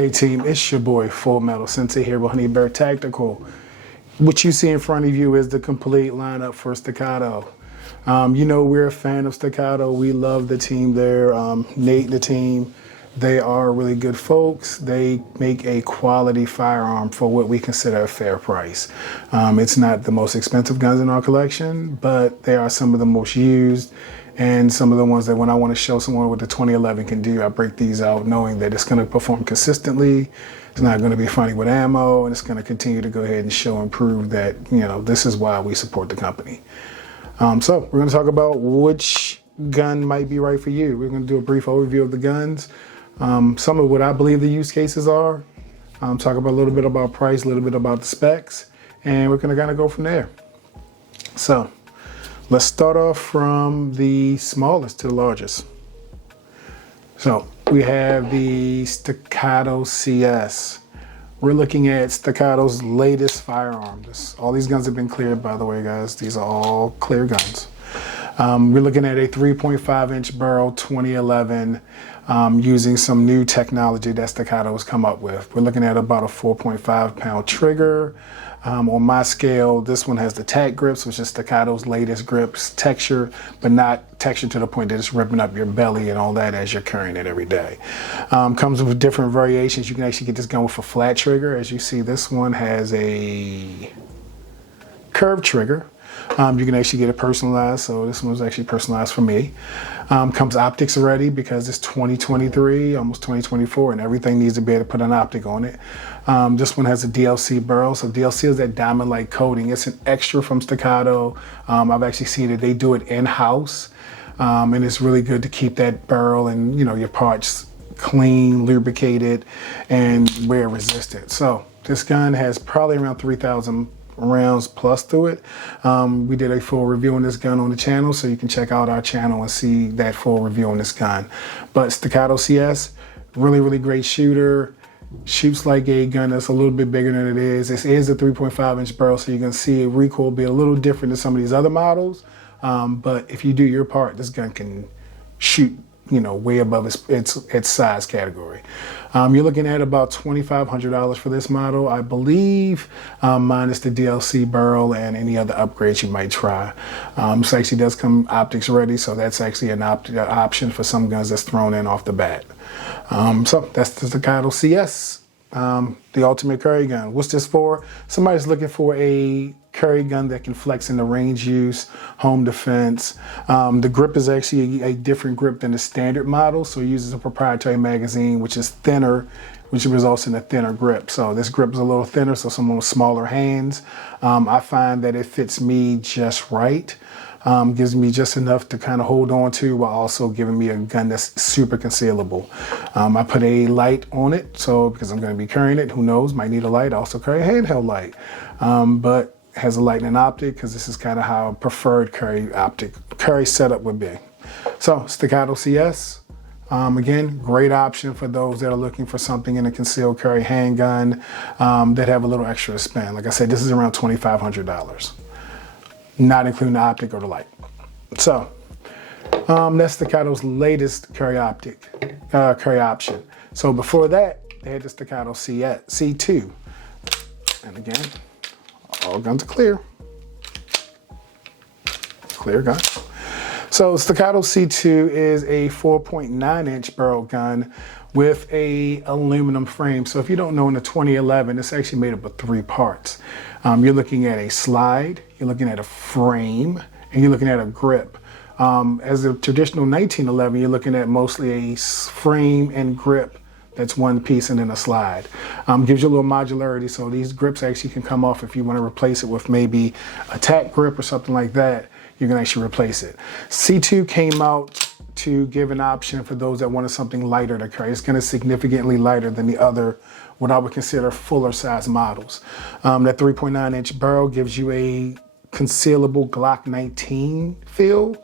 Okay, team, it's your boy Full Metal Sensei here with Honey Bear Tactical. What you see in front of you is the complete lineup for Staccato. You know we're a fan of Staccato. We love the team there. Nate, the team, they are really good folks. They make a quality firearm for what we consider a fair price. It's not the most expensive guns in our collection, but they are some of the most used and some of the ones that when I want to show someone what the 2011 can do, I break these out knowing that it's going to perform consistently. It's not going to be funny with ammo, and it's going to continue to go ahead and show and prove that, you know, this is why we support the company. So we're going to talk about which gun might be right for you. We're going to do a brief overview of the guns, some of what I believe the use cases are, talk about a little bit about price, a little bit about the specs, and we're going to kind of go from there. So let's start off from the smallest to the largest. So we have the Staccato CS. We're looking at Staccato's latest firearm. All these guns have been cleared, by the way, guys. These are all clear guns. We're looking at a 3.5-inch barrel 2011 using some new technology that Staccato has come up with. We're looking at about a 4.5-pound trigger. On my scale, this one has the tack grips, which is Staccato's latest grips texture, but not texture to the point that it's ripping up your belly and all that as you're carrying it every day. Comes with different variations. You can actually get this gun with a flat trigger. As you see, this one has a curved trigger. You can actually get it personalized, so this one was actually personalized for me. Comes optics already because it's 2023, almost 2024, and everything needs to be able to put an optic on it. This one has a DLC barrel, so DLC is that diamond-like coating. It's an extra from Staccato. I've actually seen it. They do it in-house, and it's really good to keep that barrel and your parts clean, lubricated, and wear resistant. So this gun has probably around 3,000 rounds plus to it. We did a full review on this gun on the channel, so you can check out our channel and see that full review on this gun. But Staccato CS, really great shooter. Shoots like a gun that's a little bit bigger than it is. This is a 3.5-inch barrel, so you can see recoil be a little different than some of these other models. But if you do your part, this gun can shoot way above its size category. You're looking at about $2,500 for this model, I believe, minus the DLC barrel and any other upgrades you might try. This actually does come optics ready, so that's actually an option for some guns that's thrown in off the bat. So that's the Staccato CS, the ultimate curry gun. What's this for? Somebody's looking for a curry gun that can flex into range use, home defense. The grip is actually a different grip than the standard model, so it uses a proprietary magazine, which is thinner, which results in a thinner grip. So this grip is a little thinner, so someone with smaller hands, I find that it fits me just right. Gives me just enough to kind of hold on to while also giving me a gun that's super concealable. I put a light on it, so because I'm going to be carrying it, who knows, might need a light. I also carry a handheld light, but has a light and optic because this is kind of how preferred carry setup would be. So Staccato CS, again, great option for those that are looking for something in a concealed carry handgun that have a little extra to spend. Like I said, this is around $2,500. Not including the optic or the light. So that's Staccato's latest carry option. So before that, they had the Staccato C2. And again, all guns are clear. Clear gun. So Staccato C2 is a 4.9-inch barrel gun with a aluminum frame. So if you don't know, in the 2011, it's actually made up of 3 parts. You're looking at a slide, you're looking at a frame, and you're looking at a grip. As a traditional 1911, you're looking at mostly a frame and grip that's one piece and then a slide. Gives you a little modularity, so these grips actually can come off if you want to replace it with maybe a tack grip or something like that. You can actually replace it. C2 came out to give an option for those that wanted something lighter to carry. It's going to significantly lighter than the other, what I would consider fuller size models. That 3.9-inch barrel gives you a concealable Glock 19 feel.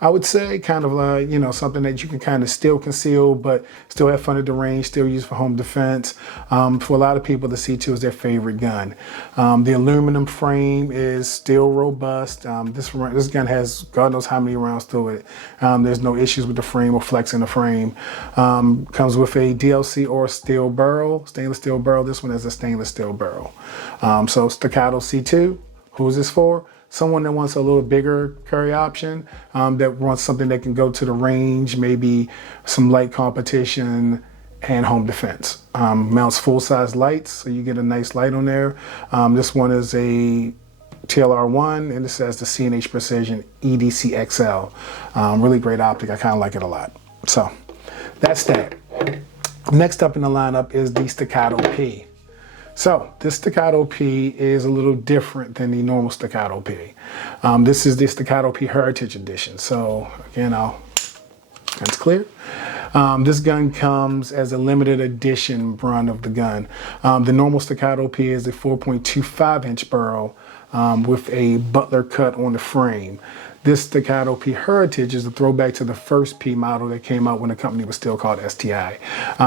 I would say kind of you know, something that you can kind of still conceal, but still have fun at the range, still use for home defense. For a lot of people, the C2 is their favorite gun. The aluminum frame is still robust. This gun has God knows how many rounds to it. There's no issues with the frame or flexing the frame. Comes with a DLC or steel barrel, stainless steel barrel. This one is a stainless steel barrel. So Staccato C2, who's this for? Someone that wants a little bigger carry option, that wants something that can go to the range, maybe some light competition and home defense. Mounts full-size lights, so you get a nice light on there. This one is a TLR1, and this has the C&H Precision EDC XL. Really great optic. I kind of like it a lot. So that's that. Next up in the lineup is the Staccato P. So this Staccato P is a little different than the normal Staccato P. This is the Staccato P Heritage Edition. So again, that's clear. This gun comes as a limited edition run of the gun. The normal Staccato P is a 4.25 inch barrel with a butler cut on the frame. This Staccato P Heritage is a throwback to the first P model that came out when the company was still called STI.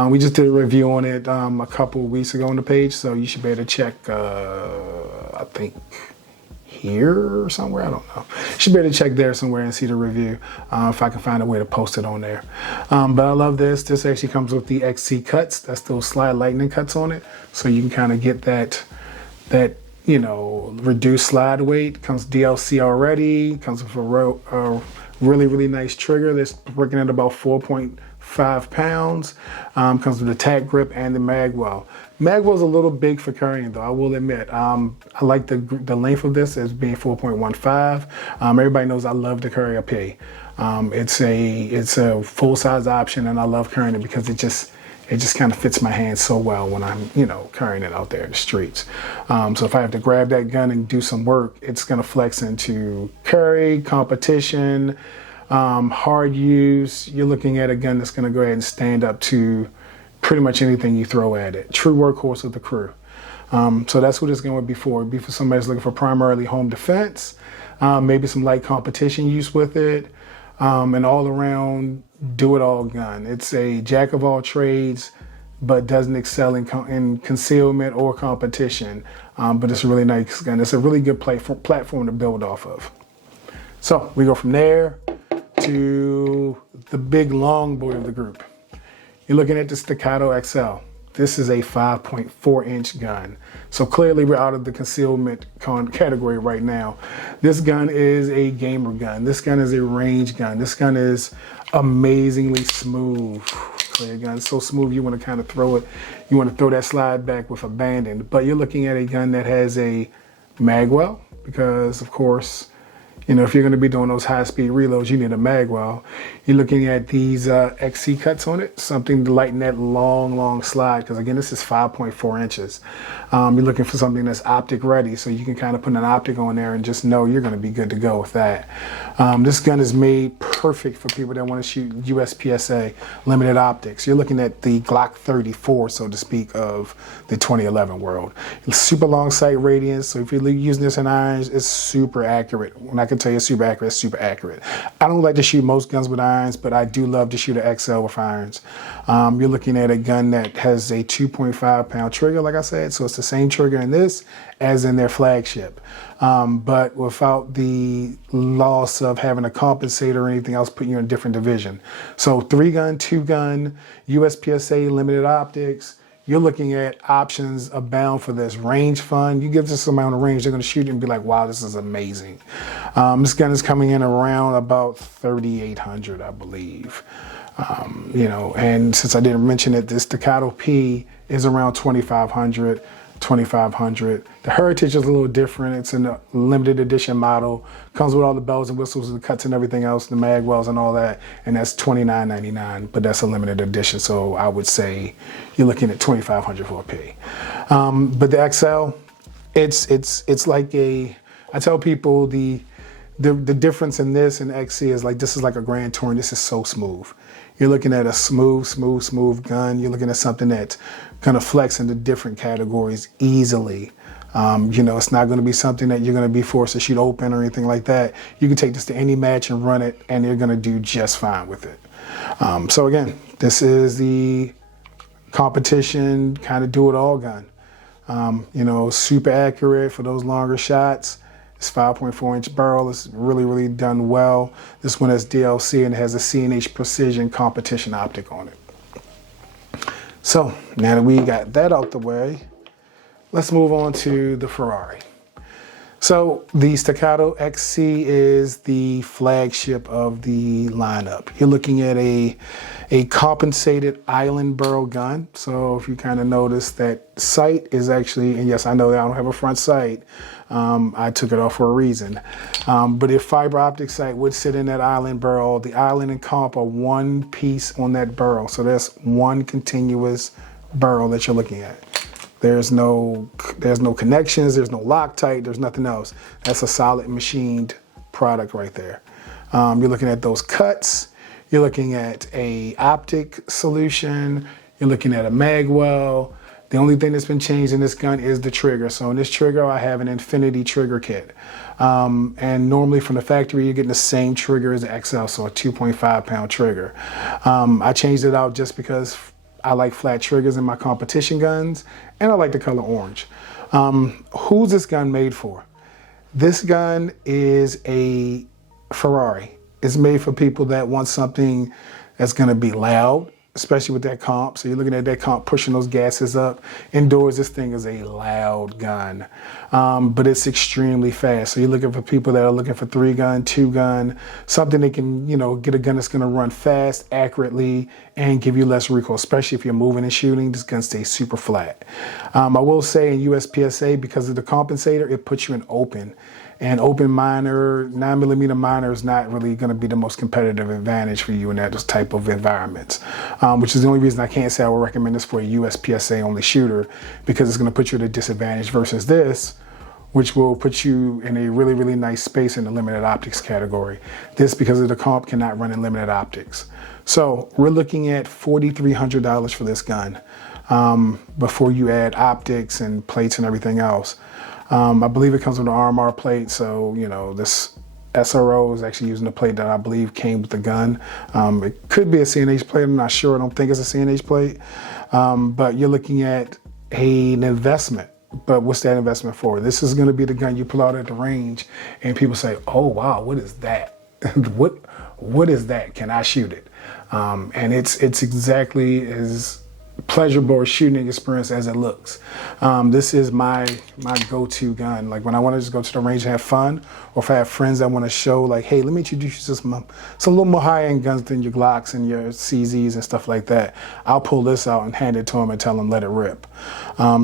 We just did a review on it a couple of weeks ago on the page, so you should be able to check, I think, here or somewhere, I don't know. You should be able to check there somewhere and see the review, if I can find a way to post it on there. But I love this. This actually comes with the XC cuts. That's those slide lightning cuts on it, so you can kind of get that you know, reduced slide weight. Comes DLC already. Comes with a really, really nice trigger that's working at about 4.5 pounds. Comes with the tack grip and the mag well. Mag well's a little big for carrying though, I will admit. I like the length of this as being 4.15. Everybody knows I love to carry a P. It's a full-size option, and I love carrying it because it just kind of fits my hand so well when I'm, you know, carrying it out there in the streets. So if I have to grab that gun and do some work, it's gonna flex into carry, competition, hard use. You're looking at a gun that's gonna go ahead and stand up to pretty much anything you throw at it. True workhorse of the crew. So that's what it's going to be for. It'd be for somebody who's looking for primarily home defense, maybe some light competition use with it, an all-around do-it-all gun. It's a jack of all trades, but doesn't excel in concealment or competition. But it's a really nice gun. It's a really good platform to build off of. So we go from there to the big long boy of the group. You're looking at the Staccato XL. This is a 5.4 inch gun. So clearly we're out of the concealment category right now. This gun is a gamer gun. This gun is a range gun. This gun is amazingly smooth. Clear gun, so smooth you want to kind of throw it. You want to throw that slide back with abandon. But you're looking at a gun that has a mag well, because of course, you know, if you're going to be doing those high-speed reloads, you need a mag well. You're looking at these XC cuts on it, something to lighten that long slide, because again, this is 5.4 inches. You're looking for something that's optic ready, so you can kind of put an optic on there and just know you're going to be good to go with that. This gun is made perfect for people that want to shoot USPSA limited optics. You're looking at the Glock 34, so to speak, of the 2011 world. It's super long sight radius, so if you're using this in irons, it's super accurate. When I can tell you it's super accurate, it's super accurate. I don't like to shoot most guns with irons, but I do love to shoot an XL with irons. You're looking at a gun that has a 2.5 pound trigger, like I said, so it's the same trigger in this as in their flagship, but without the loss of having a compensator or anything else putting you in a different division. So 3-gun, 2-gun, USPSA limited optics. You're looking at options abound for this. Range fun. You give this amount of range, they're going to shoot it and be like, wow, this is amazing. This gun is coming in around about 3,800, I believe. You know, and since I didn't mention it, this Staccato P is around 2,500. 2,500. The Heritage is a little different. It's in a limited edition model. Comes with all the bells and whistles, the cuts and everything else, the mag wells and all that. And that's $29.99, but that's a limited edition. So I would say you're looking at $2,500 for a P. But the XL, it's like I tell people the difference in this and XC is like, this is like a Grand Touring. This is so smooth. You're looking at a smooth gun. You're looking at something that's gonna flex into different categories easily. You know, it's not going to be something that you're going to be forced to shoot open or anything like that. You can take this to any match and run it, and you're going to do just fine with it. So again, this is the competition kind of do-it-all gun. You know, super accurate for those longer shots. It's 5.4-inch barrel. It's really, really done well. This one has DLC and has a C&H Precision competition optic on it. So now that we got that out the way, let's move on to the Ferrari. So the Staccato XC is the flagship of the lineup. You're looking at a compensated island barrel gun. So if you kind of notice that sight is actually, and yes, I know that I don't have a front sight. I took it off for a reason. But if fiber optic sight would sit in that island barrel, the island and comp are one piece on that barrel. So that's one continuous barrel that you're looking at. There's no connections, there's no Loctite, there's nothing else. That's a solid machined product right there. You're looking at those cuts, you're looking at a optic solution, you're looking at a mag well. The only thing that's been changed in this gun is the trigger. So in this trigger, I have an infinity trigger kit. And normally from the factory, you're getting the same trigger as the XL, so a 2.5 pound trigger. I changed it out just because I like flat triggers in my competition guns, and I like the color orange. Who's this gun made for? This gun is a Ferrari. It's made for people that want something that's gonna be loud, especially with that comp. So you're looking at that comp pushing those gases up. Indoors, this thing is a loud gun, but it's extremely fast. So you're looking for people that are looking for 3-gun, 2-gun, something they can, you know, get a gun that's gonna run fast, accurately, and give you less recoil, especially if you're moving and shooting. This gun stays super flat. I will say in USPSA, because of the compensator, it puts you in open. And open minor, 9mm minor is not really going to be the most competitive advantage for you in that type of environments, which is the only reason I can't say I would recommend this for a USPSA only shooter, because it's going to put you at a disadvantage versus this, which will put you in a really, really nice space in the limited optics category. This, because of the comp, cannot run in limited optics. So we're looking at $4,300 for this gun before you add optics and plates and everything else. I believe it comes with an RMR plate, so you know this SRO is actually using the plate that I believe came with the gun. It could be a CNH plate, I'm not sure, I don't think it's a CNH plate, but you're looking at an investment. But what's that investment for? This is gonna be the gun you pull out at the range and people say, oh wow, what is that? What is that? Can I shoot it? And it's exactly as pleasurable shooting experience as it looks. This is my go-to gun. Like when I want to just go to the range and have fun, or if I have friends that want to show like, hey, let me introduce you to some little more high-end guns than your Glocks and your CZs and stuff like that, I'll pull this out and hand it to them and tell them let it rip.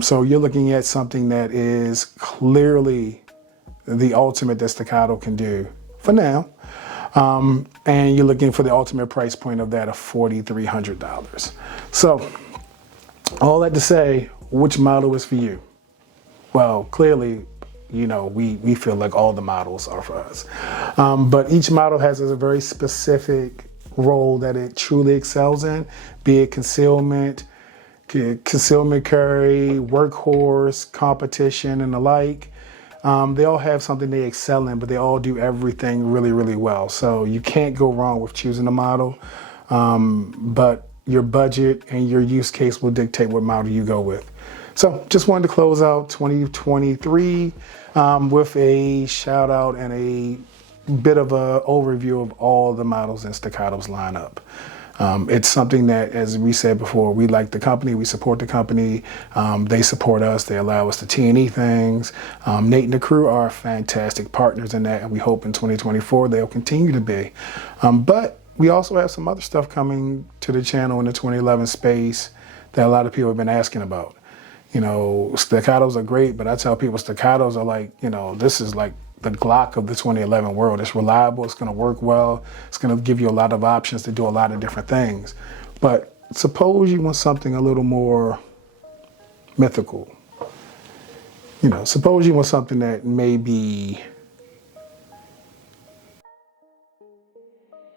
So you're looking at something that is clearly the ultimate that Staccato can do for now. And you're looking for the ultimate price point of that of $4,300. So all that to say, which model is for you? Well, clearly, you know, we feel like all the models are for us. But each model has a very specific role that it truly excels in, be it concealment carry, workhorse, competition, and the like. They all have something they excel in, but they all do everything really, really well. So you can't go wrong with choosing a model, but your budget and your use case will dictate what model you go with. So just wanted to close out 2023 with a shout out and a bit of an overview of all the models in Staccato's lineup. It's something that, as we said before, we like the company, we support the company, they support us, they allow us to T&E things. Nate and the crew are fantastic partners in that, and we hope in 2024 they'll continue to be. But we also have some other stuff coming to the channel in the 2011 space that a lot of people have been asking about. You know, Staccatos are great, but I tell people Staccatos are like, you know, this is like the Glock of the 2011 world. It's reliable, it's gonna work well, it's gonna give you a lot of options to do a lot of different things. But suppose you want something a little more mythical. You know, suppose you want something that may be